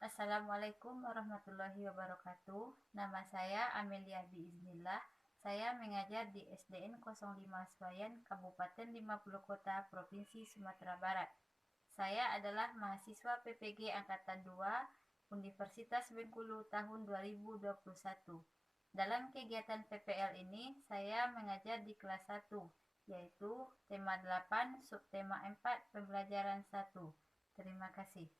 Assalamualaikum warahmatullahi wabarakatuh. Nama saya Amelia Biiznillah. Saya mengajar di SDN 05 Sebayan, Kabupaten 50 Kota, Provinsi Sumatera Barat. Saya adalah mahasiswa PPG Angkatan 2 Universitas Bengkulu tahun 2021. Dalam kegiatan PPL ini, saya mengajar di kelas 1, yaitu tema 8, subtema 4, pembelajaran 1. Terima kasih.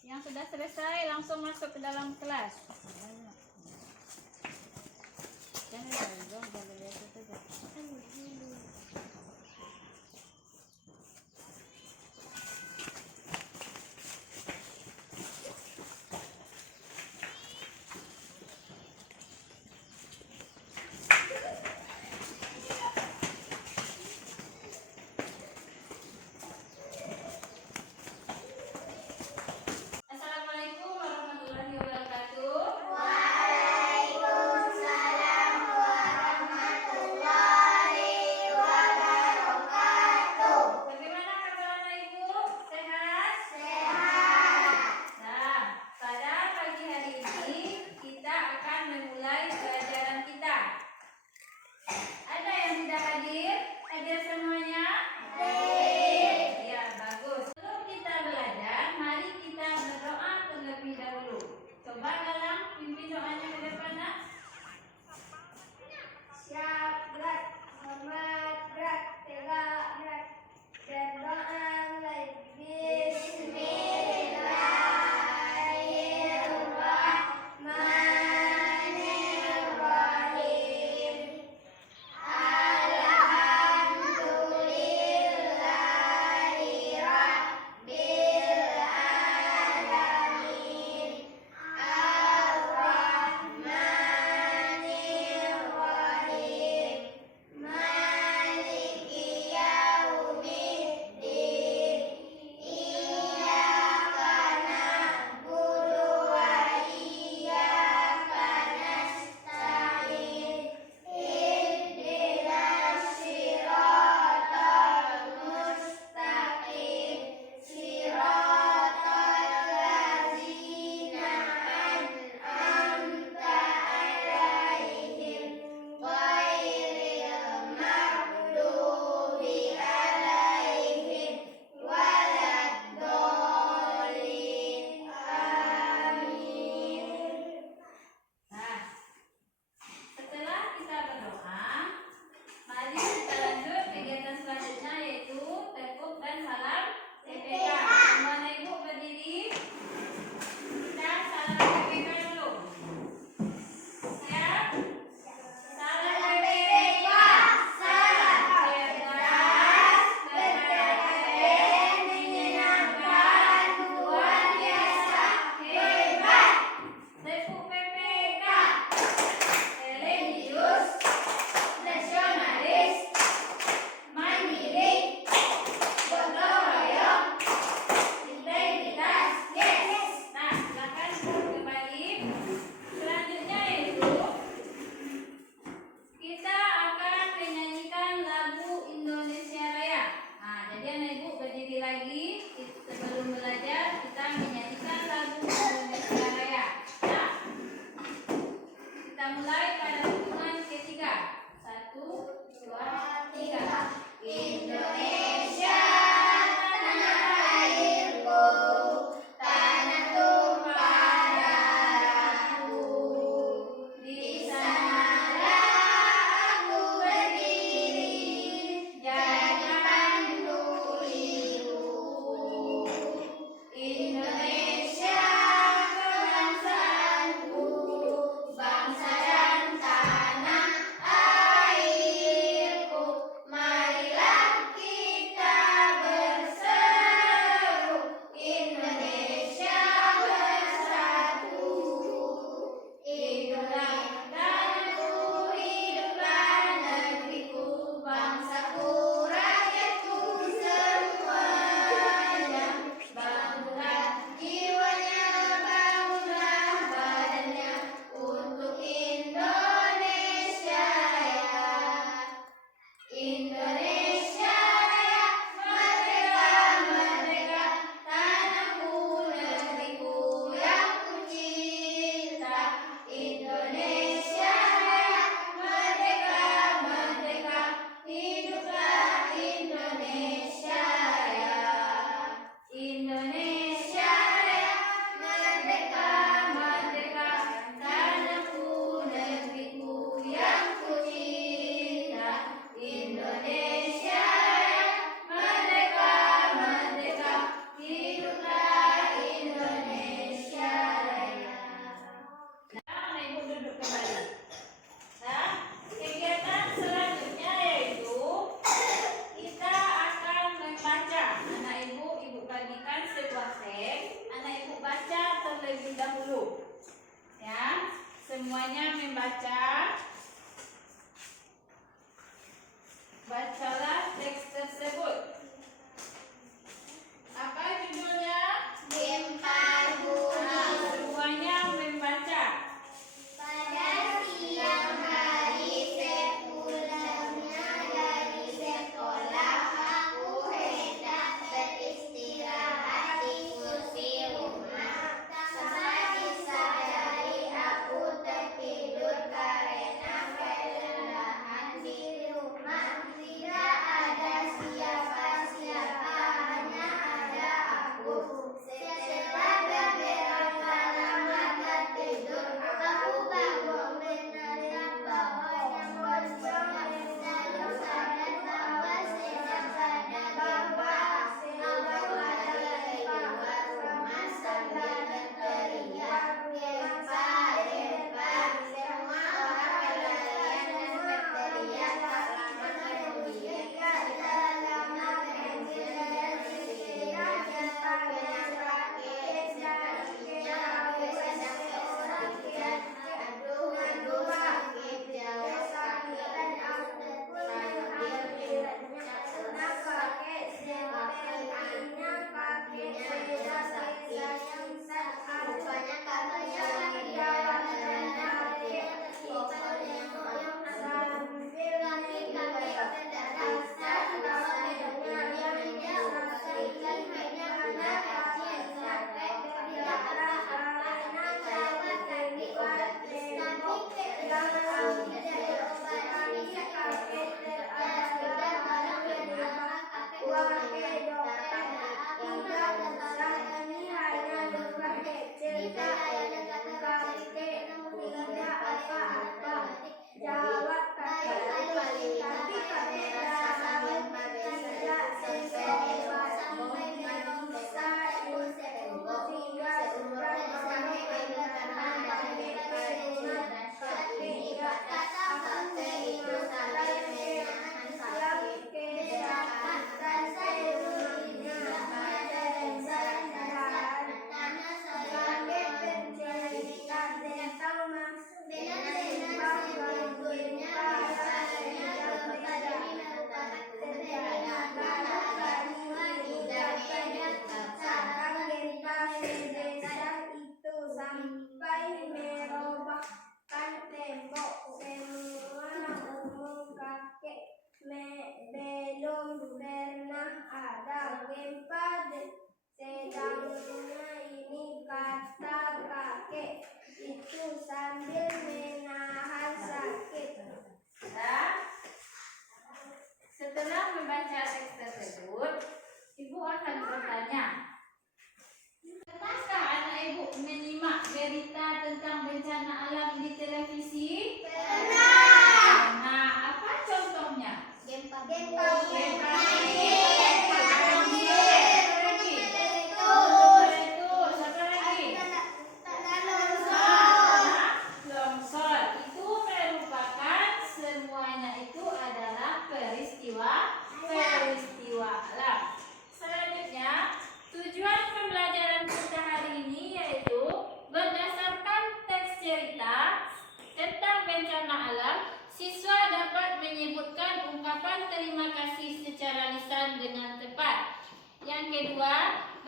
Yang sudah selesai langsung masuk ke dalam kelas. Assalamualaikum warahmatullahi wabarakatuh. Waalaikumsalam warahmatullahi wabarakatuh.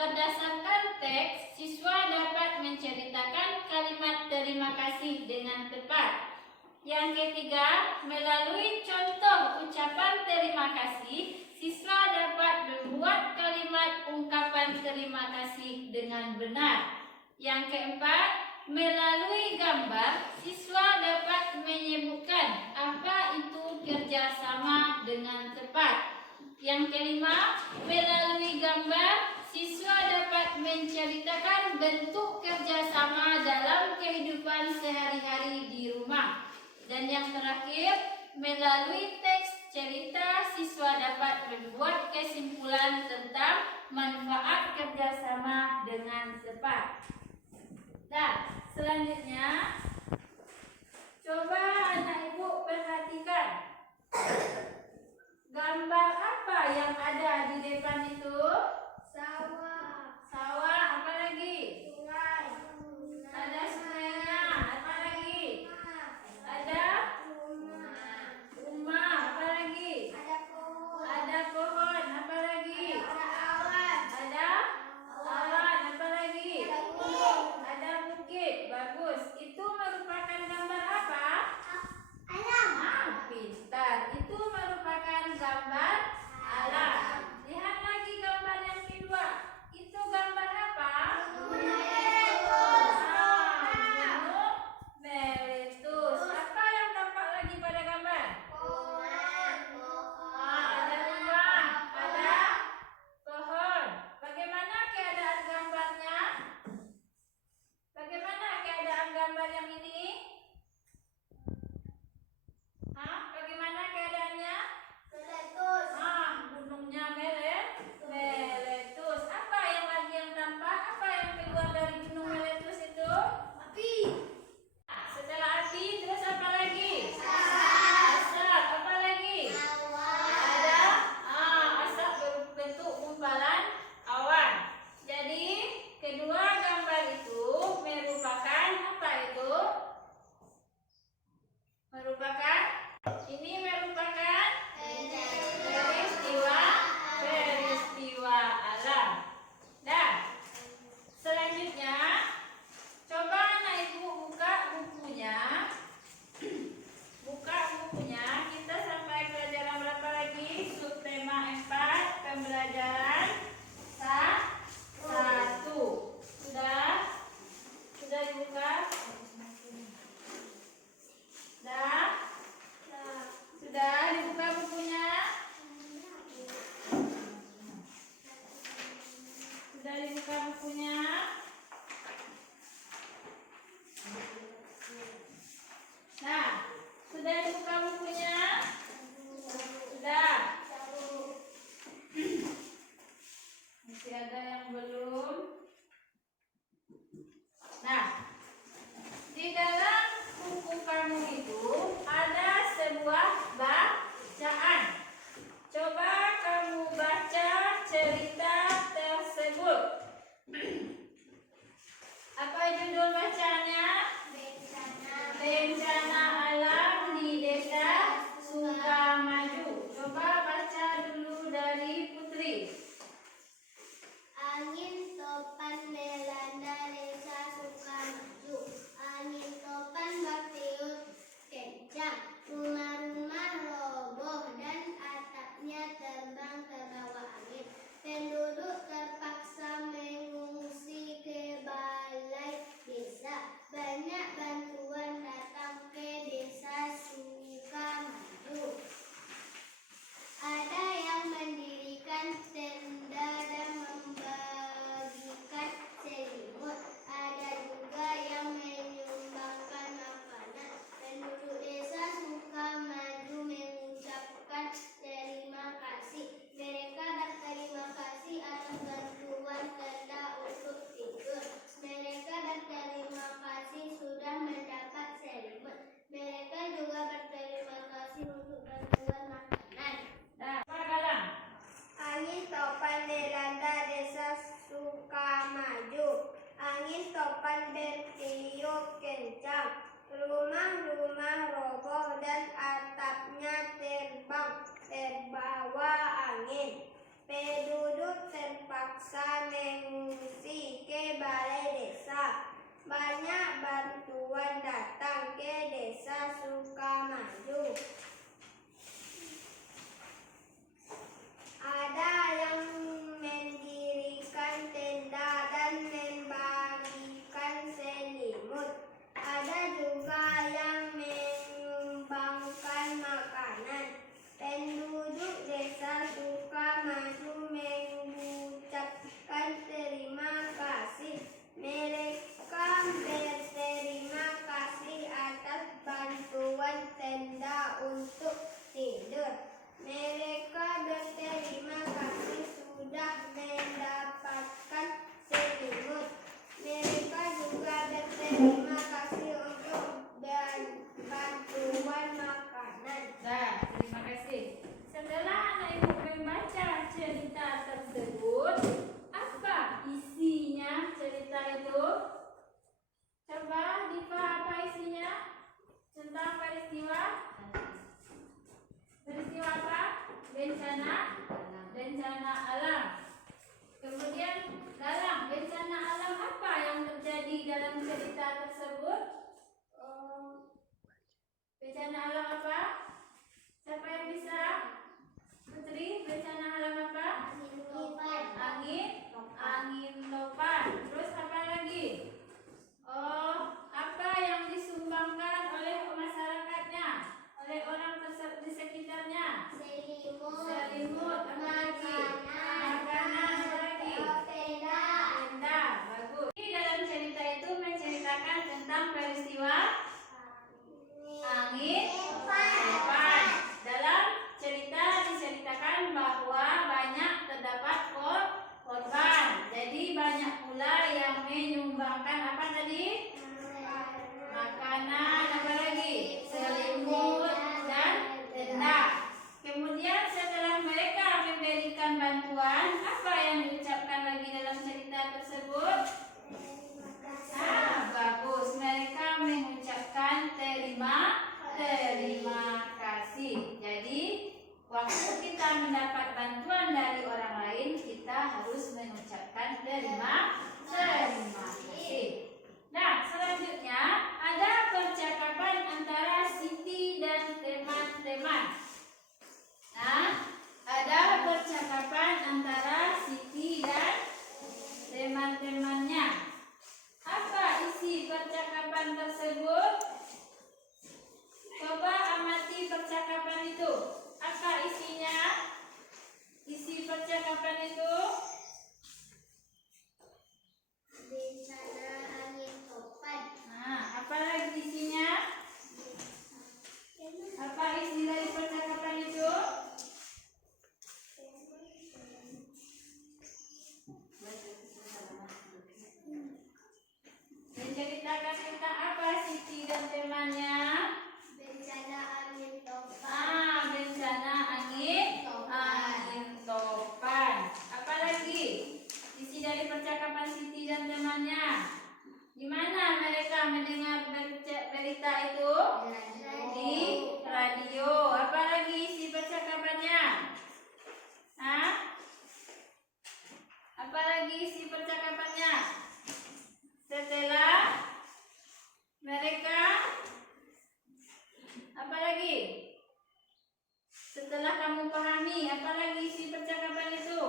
Berdasarkan teks, siswa dapat menceritakan kalimat terima kasih dengan tepat. Yang ketiga, melalui contoh ucapan terima kasih, siswa dapat membuat kalimat ungkapan terima kasih dengan benar. Yang keempat, melalui gambar, siswa dapat menyebutkan apa itu kerjasama dengan tepat. Yang kelima, melalui gambar, siswa dapat menceritakan bentuk kerjasama dalam kehidupan sehari-hari di rumah. Dan yang terakhir, melalui teks cerita, siswa dapat membuat kesimpulan tentang manfaat kerjasama dengan tepat. Nah, selanjutnya, coba anak ibu perhatikan gambar apa yang ada di depan itu? Sawah. Sawah, apa lagi? Sungai. Ada sungainya, apa lagi? Ada rumah, apa lagi? Ada pohon. Ada pohon, apa lagi? Ada awan. Ada awan, apa lagi? Ada gunung. Ada bukit, bagus. Itu merupakan gambar apa? Alam. Pintar. Itu merupakan gambar alam. Lihat lagi gambar yang kedua. Terima kasih untuk bantuan makanan. Nah, terima kasih. Setelah anak ibu membaca cerita tersebut, apa isinya cerita itu? Coba Diva, apa isinya? Tentang peristiwa apa? Bencana alam. Kemudian dalam bencana alam apa yang terjadi dalam cerita tersebut? Bencana alam apa? Siapa yang bisa? Putri, bencana alam apa? Angin topan. Terus apa lagi? Oh, apa yang disumbangkan oleh masyarakatnya? Oleh orang di sekitarnya? Selimut. Apa lagi? Makanan. Apa lagi? Tenda. Bagus. Di dalam cerita itu menceritakan tentang peristiwa angin topan. Dalam cerita diceritakan bahwa banyak terdapat korban. Jadi banyak pula yang menyumbangkan apa tadi? Makanan, apa lagi? Selimut dan tenda. Kemudian setelah mereka memberikan bantuan, apa yang diucapkan lagi dalam cerita tersebut? Bagus. Mereka mengucapkan terima kasih. Jadi waktu kita mendapat bantuan dari orang lain, kita harus mengucapkan terima kasih. Nah, selanjutnya ada percakapan antara Siti dan teman-teman. Nah, ada percakapan antara Siti dan teman-temannya. Apa isi percakapan tersebut? Coba amati percakapan itu. Apa isinya? Isi percakapan itu? Bencana angin topan. Nah, apa lagi isinya? Apa isi dari percakapan itu? Menceritakan tentang apa Siti dan temannya? Bencana angin topan. Bencana angin topan. Apa lagi? Isi dari percakapan Siti dan temannya. Di mana mereka mendengar berita itu? Di radio. Apa lagi isi percakapannya? Apa lagi isi percakapannya? Setelah mereka apa lagi? Setelah kamu pahami, apa lagi isi percakapan itu?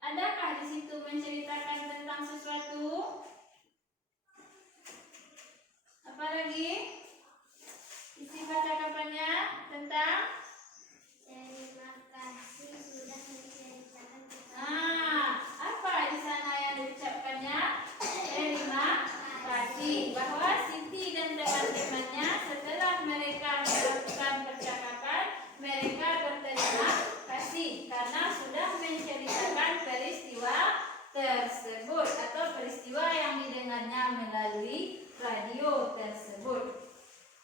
Adakah di situ menceritakan tentang sesuatu? Apa lagi? Isi percakapannya tentang Terima kasih sudah menceritakan apa di sana yang diucapkannya? Terima kasih. Bahwa Siti dan teman-temannya setelah mereka melakukan percakapan, mereka berterima kasih karena sudah menceritakan peristiwa tersebut atau peristiwa yang didengarnya melalui radio tersebut.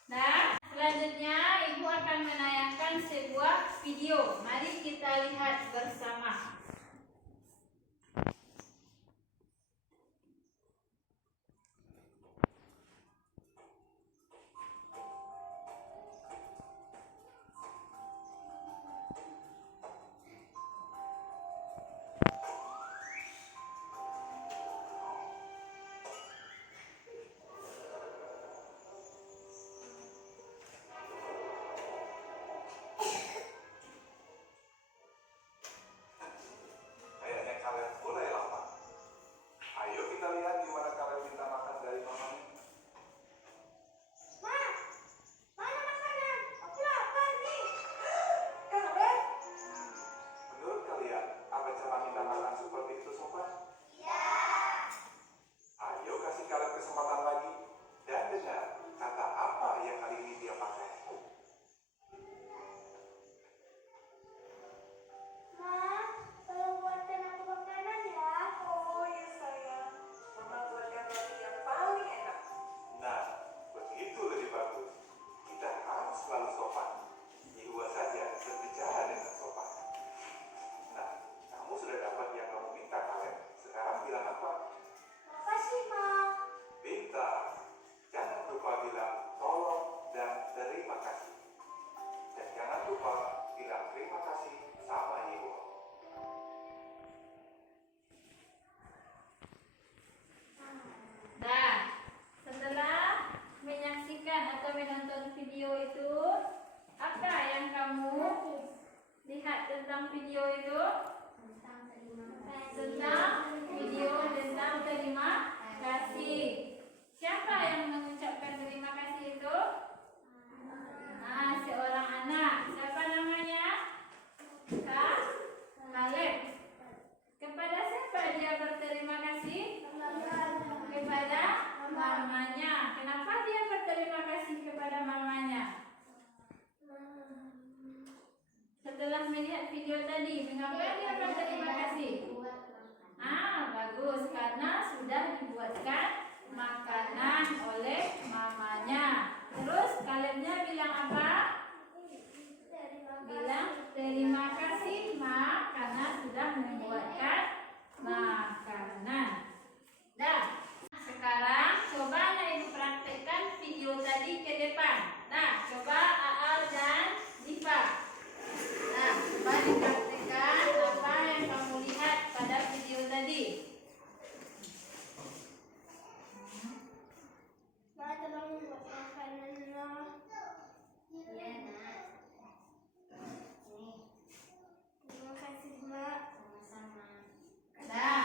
Nah, selanjutnya Ibu akan menayangkan sebuah video. Mari kita lihat bersama. Tentang video tentang terima kasih. Siapa yang mengucapkan terima kasih itu? Seorang anak. Siapa namanya? Kaleb. Kepada siapa dia berterima kasih? Kepada mamanya. Kenapa dia berterima kasih kepada mamanya? Setelah melihat video tadi, mengapa dia berterima kasih? Bagus, karena sudah dibuatkan makanan oleh mamanya. Terus Kalebnya bilang apa? Bilang terima kasih Ma, karena sudah membuatkan makanan. Dah. Sekarang coba Ibu praktekkan video tadi ke depan. Nah, coba Aal dan Diva. Nah, coba dipraktekkan apa yang kamu lihat pada video tadi. Ma, tolong buat makanan lo. Iya, Nak. Terima kasih, Mak. Sama-sama. Nah,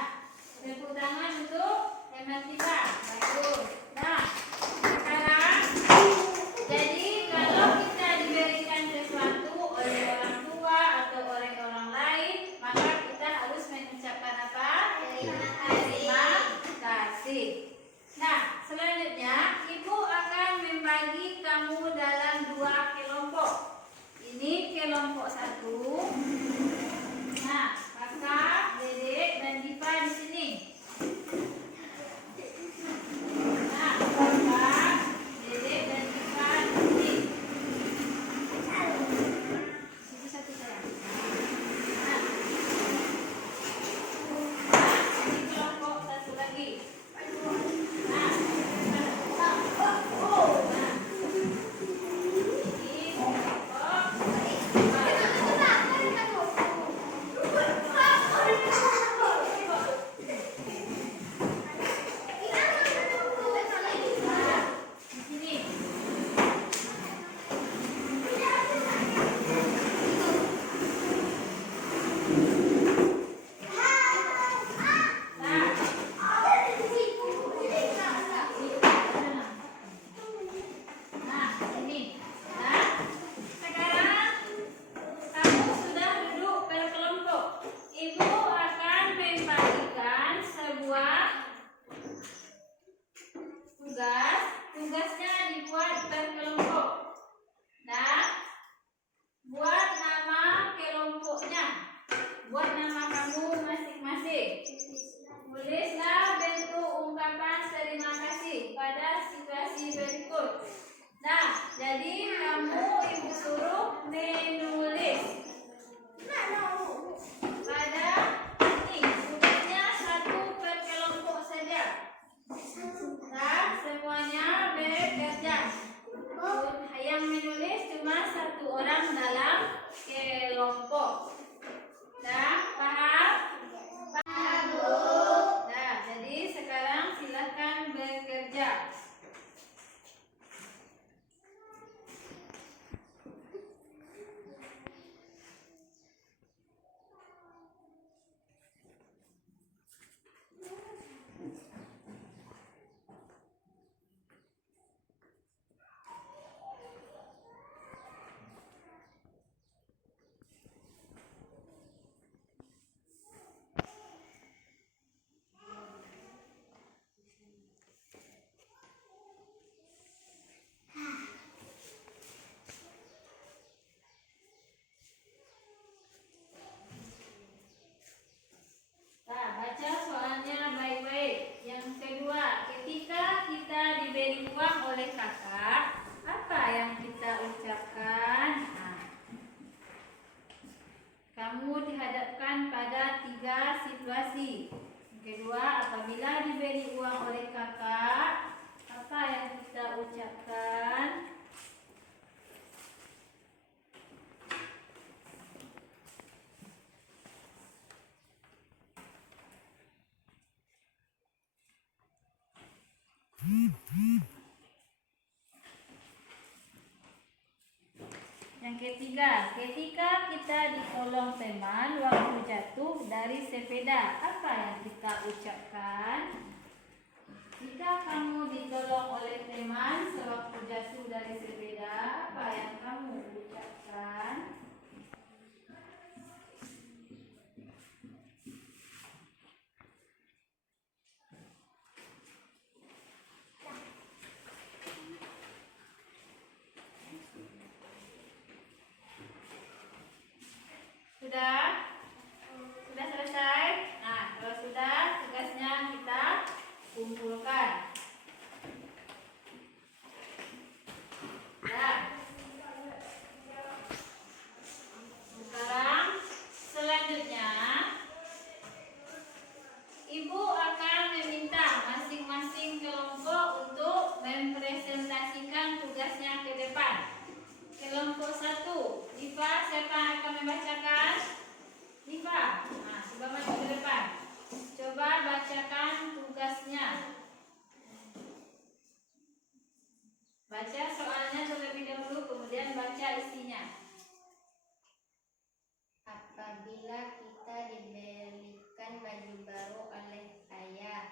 tepuk tangan untuk teman kita. Bagus. Nah, sekarang jadi kalau kita diberikan sesuatu oleh orang tua atau oleh orang lain, maka kita harus mengucapkan apa? Terima kasih. Nah, selanjutnya Ibu akan membagi kamu dalam 2 kelompok. Ini kelompok 1. Nah, Kakak, Dedek, dan Diva di sini. Nah, Kakak, Dedek, dan Diva di sini. Sini satu sayang. Nah, ini kelompok 1 lagi. Nah, ini kelompok 2. Tugasnya dibuat berkelompok dan buat nama kelompoknya, buat nama kamu masing-masing. Tulislah bentuk ungkapan terima kasih pada situasi berikut. Nah, jadi kamu Ibu suruh menulis pada ini. Tugasnya 1 per kelompok saja. Dan semuanya bekerja. Yang menulis cuma 1 orang dalam kelompok. Dah paham? Paham, Bu? Nah, jadi sekarang silakan bekerja. Nah, baca soalnya baik-baik. Yang kedua, ketika kita diberi uang oleh kakak, apa yang kita ucapkan? Nah, kamu dihadapkan pada 3 situasi. Yang kedua, apabila diberi uang oleh kakak, apa yang kita ucapkan? Yang ketiga, ketika kita ditolong teman waktu jatuh dan dari sepeda. Apa yang kita ucapkan? Jika kamu ditolong oleh teman sewaktu jatuh dari sepeda, apa yang kamu ucapkan? Sudah? Sudah selesai? Nah, kalau sudah, tugasnya kita kumpulkan. Nah, sekarang selanjutnya Ibu akan meminta masing-masing kelompok untuk mempresentasikan tugasnya ke depan. Kelompok 1, Diva, siapa yang akan membacakan? Diva, nah, coba maju ke depan. Coba bacakan tugasnya. Baca soalnya terlebih dahulu, kemudian baca isinya. Apabila kita diberikan baju baru oleh ayah,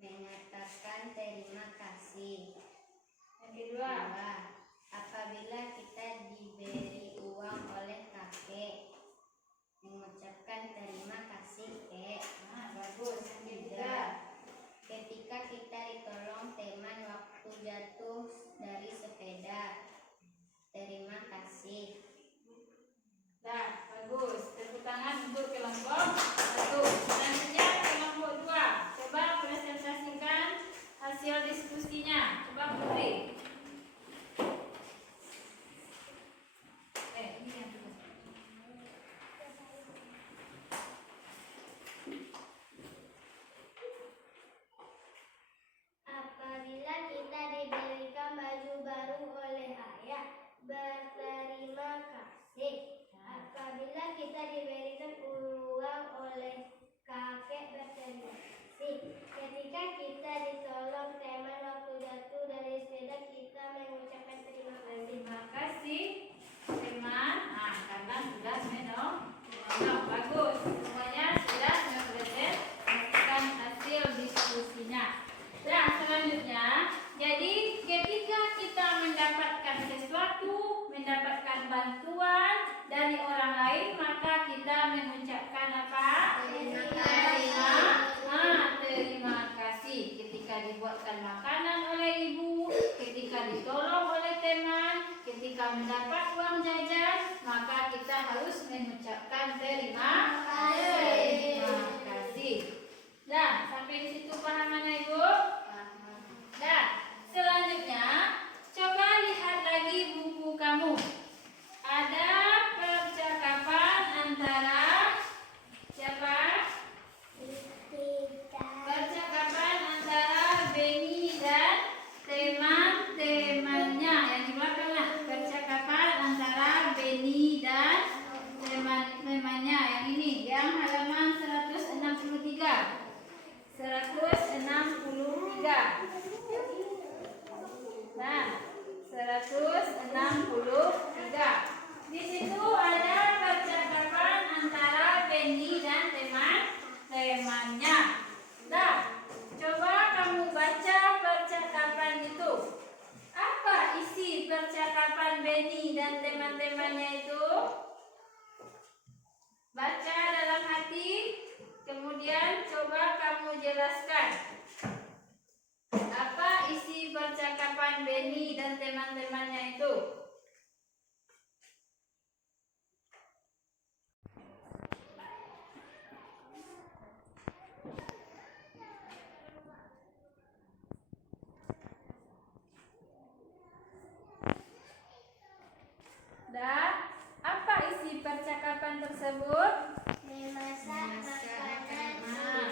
mengatakan terima kasih. Yang kedua, apabila kita diberi uang oleh kakek, mengucapkan terima kasih kek. nah, bagus. Yang ketiga, Ketika kita ditolong teman waktu jatuh dari sepeda, terima kasih. dah, bagus. Tepuk tangan untuk kelompok 1. Selanjutnya kelompok 2. Coba presentasikan hasil diskusinya. Coba Putri. Ini yang tugas. Apabila kita diberikan baju baru oleh ayah, berterima kasih. Apabila kita diberikan uang oleh kakek, berterima kasih. Ketika kita ditolong teman waktu jatuh dari sepeda, kita mengucapkan terima kasih. Terima kasih teman. Nah, karena sudah menolong. Bagus. Semuanya sudah mempresentasikan hasil diskusinya. Nah, selanjutnya, jadi ketika kita mendapatkan sesuatu, mendapatkan bantuan dari orang lain, maka kita mengucapkan apa? Terima kasih. Ketika dibuatkan makanan oleh ibu, ketika ditolong oleh teman, ketika mendapat uang jajan, maka kita harus mengucapkan terima kasih. Nah, sampai di situ paham mana ibu? Nah, selanjutnya coba lihat lagi buku kamu. Ada percakapan antara siapa? Percakapan antara Benny dan teman-temannya. Yang di belakang lah. Percakapan antara Benny dan teman-temannya. Yang ini, yang halaman 163. 163. Nah, 163. Di situ ada percakapan antara Benny dan teman-temannya. Nah, coba kamu baca percakapan itu. Apa isi percakapan Benny dan teman-temannya itu? Baca dalam hati, kemudian coba kamu jelaskan. Apa isi percakapan Benny dan teman-temannya itu? Dan apa isi percakapan tersebut? Memasak makanan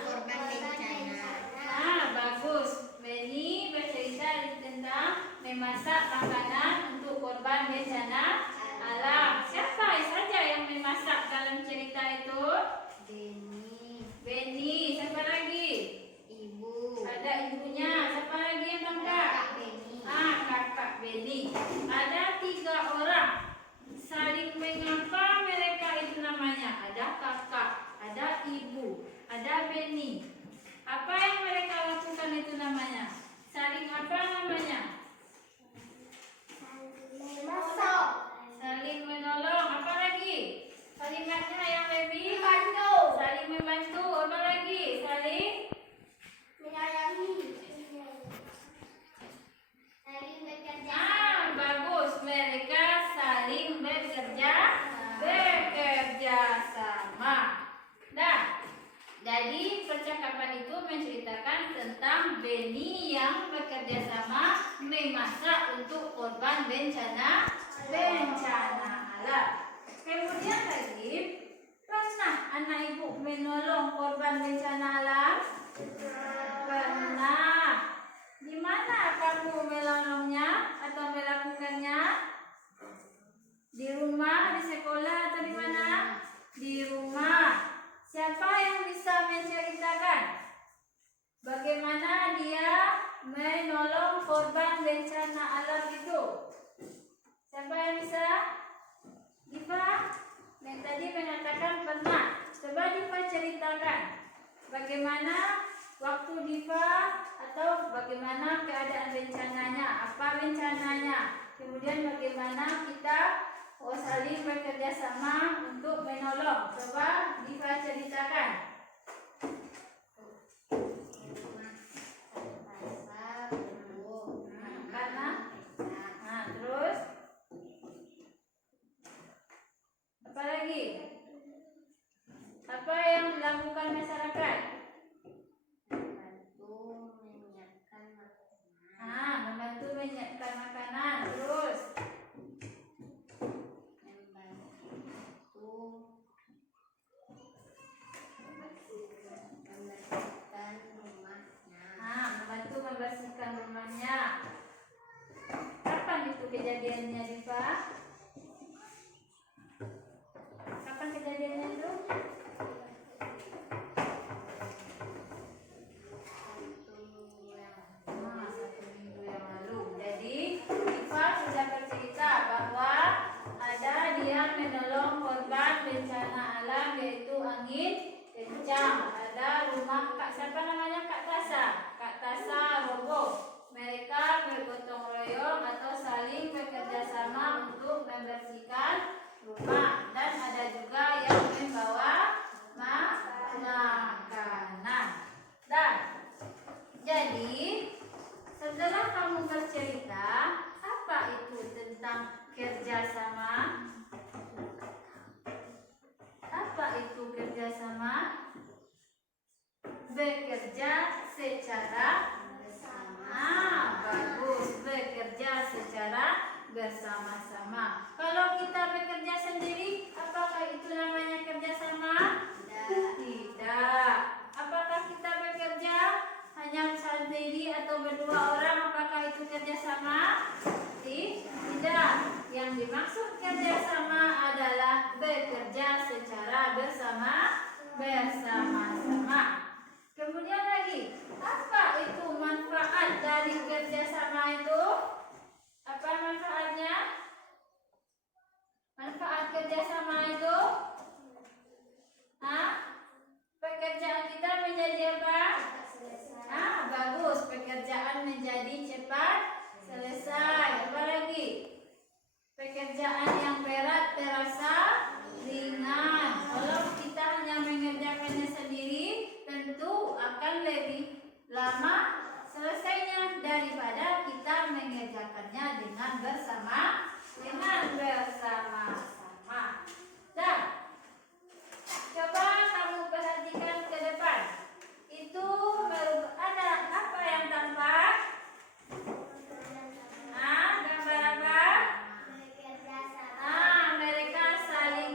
korban bencana. Nah, bagus. Benny bercerita tentang memasak makanan untuk korban bencana alam. Siapa saja yang memasak dalam cerita itu? Benny. Siapa lagi? Ibu. Ada ibunya. Siapa lagi yang bangga? Kakak Benny. Ada 3 orang. Saling mengapa mereka itu namanya? Ada Jadi percakapan itu menceritakan tentang Beni yang bekerja sama memasak untuk korban bencana alam. Kemudian lagi, pernah anak ibu menolong korban bencana alam? Pernah. Di mana kamu menolongnya atau melakukannya? Di rumah, di sekolah, atau di mana? Di rumah. Siapa yang bisa menceritakan bagaimana dia menolong korban bencana alam itu? Siapa yang bisa? Diva? Yang tadi mengatakan pernah. Coba Diva ceritakan bagaimana waktu Diva atau bagaimana keadaan bencananya, apa bencananya, kemudian bagaimana kita saling bekerja sama untuk menolong. Coba Diva ceritakan. Karena terus apa lagi? Apa yang dilakukan masyarakat? Membantu menyiapkan makanan. Terus membantu membersihkan rumahnya. Kapan itu kejadiannya, Diva? Kapan kejadiannya itu? Satu minggu yang lalu. Jadi Diva sudah bercerita bahwa ada dia menolong korban bencana alam yaitu angin kencang. Ada rumah siapa namanya, Kak Tasa roboh. Mereka bergotong royong atau saling bekerja sama untuk membersihkan rumah, dan ada juga yang membawa makanan. Dan jadi setelah kamu bercerita apa itu tentang kerjasama? Apa itu kerjasama? Bekerja secara bagus, bekerja secara bersama-sama. Kalau kita bekerja sendiri, apakah itu namanya kerjasama? Tidak. Apakah kita bekerja hanya sendiri atau berdua orang, apakah itu kerjasama? Tidak. Yang dimaksud kerjasama adalah bekerja secara bersama-sama. Kemudian lagi, apa itu manfaat dari kerjasama itu? Apa manfaatnya? Manfaat kerjasama itu? Pekerjaan kita menjadi apa? Bagus. Pekerjaan menjadi cepat selesai. Apa lagi? Pekerjaan yang berat terasa ringan. Kalau kita hanya mengerjakannya sendiri, tentu akan lebih lama selesainya daripada kita mengerjakannya dengan bersama-sama. Dan coba kamu perhatikan ke depan. Itu ada apa yang tampak? Gambar apa? Mereka saling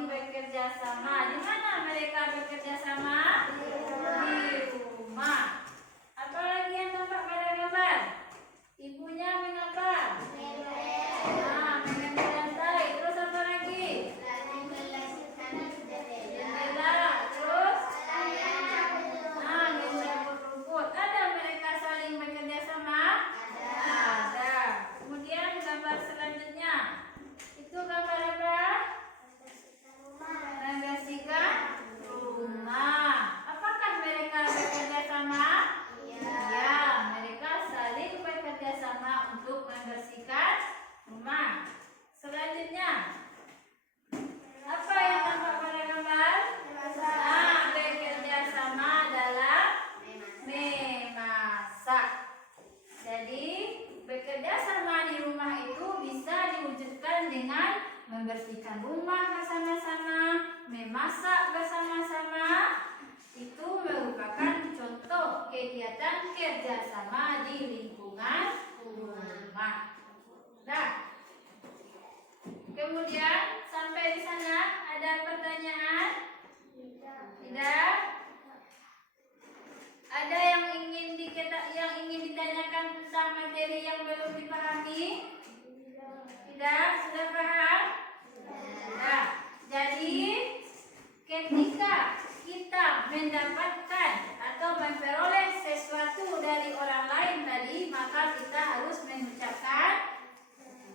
ketika kita mendapatkan atau memperoleh sesuatu dari orang lain tadi, maka kita harus mengucapkan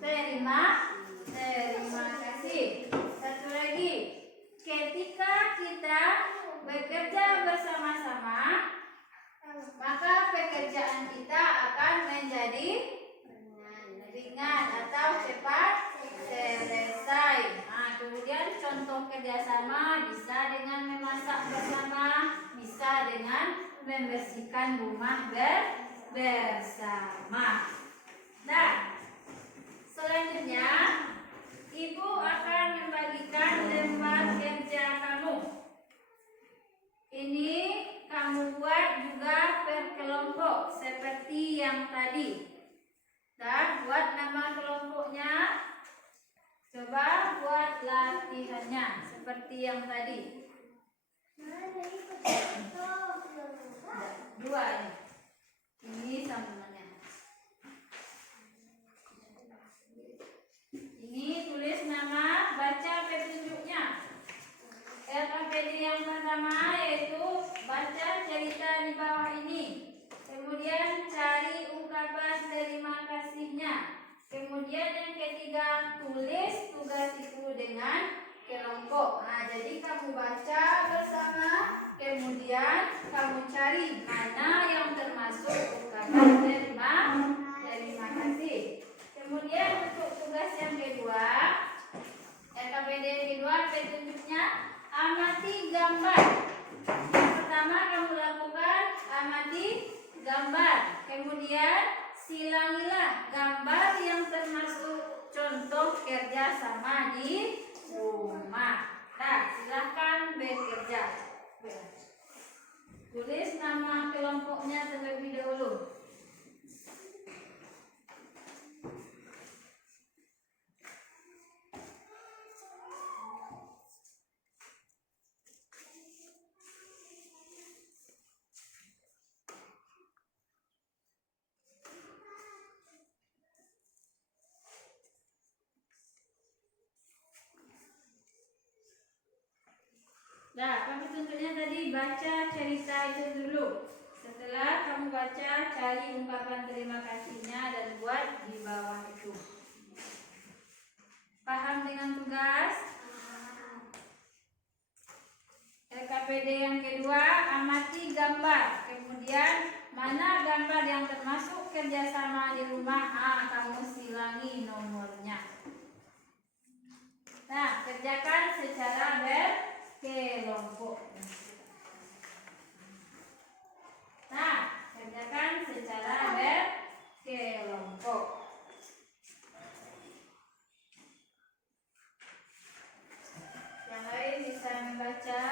terima kasih. Satu lagi, ketika kita bekerja bersama-sama, maka pekerjaan kita akan menjadi ringan atau cepat selesai. Nah, kemudian contoh kerjasama bisa dengan memasak bersama, bisa dengan membersihkan rumah bersama. Nah, selanjutnya Ibu akan membagikan lembar kerja kamu. Ini kamu buat juga per kelompok seperti yang tadi. Dan buat nama kelompoknya. Coba buat latihannya seperti yang tadi. Dua ini. Ini sambungannya. Ini tulis nama, baca petunjuknya. LKPD yang pertama yaitu baca cerita di bawah ini. Kemudian cari ungkapan terima kasihnya. Kemudian yang ketiga, tulis tugas itu dengan kelompok. Nah, jadi kamu baca bersama, kemudian kamu cari mana yang termasuk ungkapan terima kasih. Kemudian untuk tugas yang kedua, LKPD yang kedua, petunjuknya amati gambar. Yang pertama kamu lakukan amati gambar. Kemudian silangilah gambar yang termasuk contoh kerja sama di rumah. Nah, silahkan bekerja. Tulis nama kelompoknya terlebih dahulu. Nah, kami tentunya tadi baca cerita itu dulu. Setelah kamu baca, cari ungkapan terima kasihnya dan buat di bawah itu. Paham dengan tugas? LKPD yang kedua, amati gambar. Kemudian mana gambar yang termasuk kerjasama di rumah? Kamu silangi nomornya. Nah, kerjakan secara berkelompok. Nah, kerjakan secara berkelompok. Yang lain bisa membaca.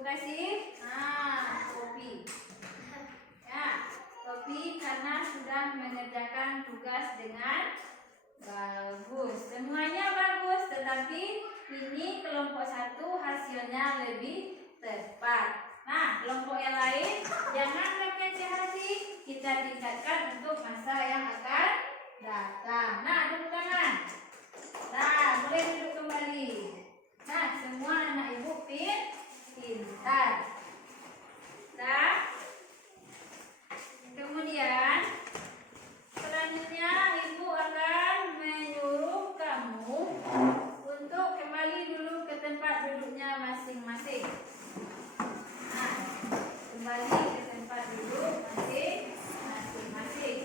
kasih. Topi. Ya, topi karena sudah mengerjakan tugas dengan bagus. Semuanya bagus, tetapi ini kelompok 1 hasilnya lebih tepat. Nah, kelompok yang lain jangan berkecil hati. Kita tingkatkan untuk masa yang akan datang. Nah, tepuk tangan. Nah, boleh duduk kembali. Nah, semua anak ibu pintar. Nah, kemudian selanjutnya ibu akan menyuruh kamu untuk kembali dulu ke tempat duduknya masing-masing. Nah, kembali ke tempat duduk masing-masing.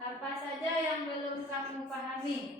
Apa saja yang belum kamu pahami?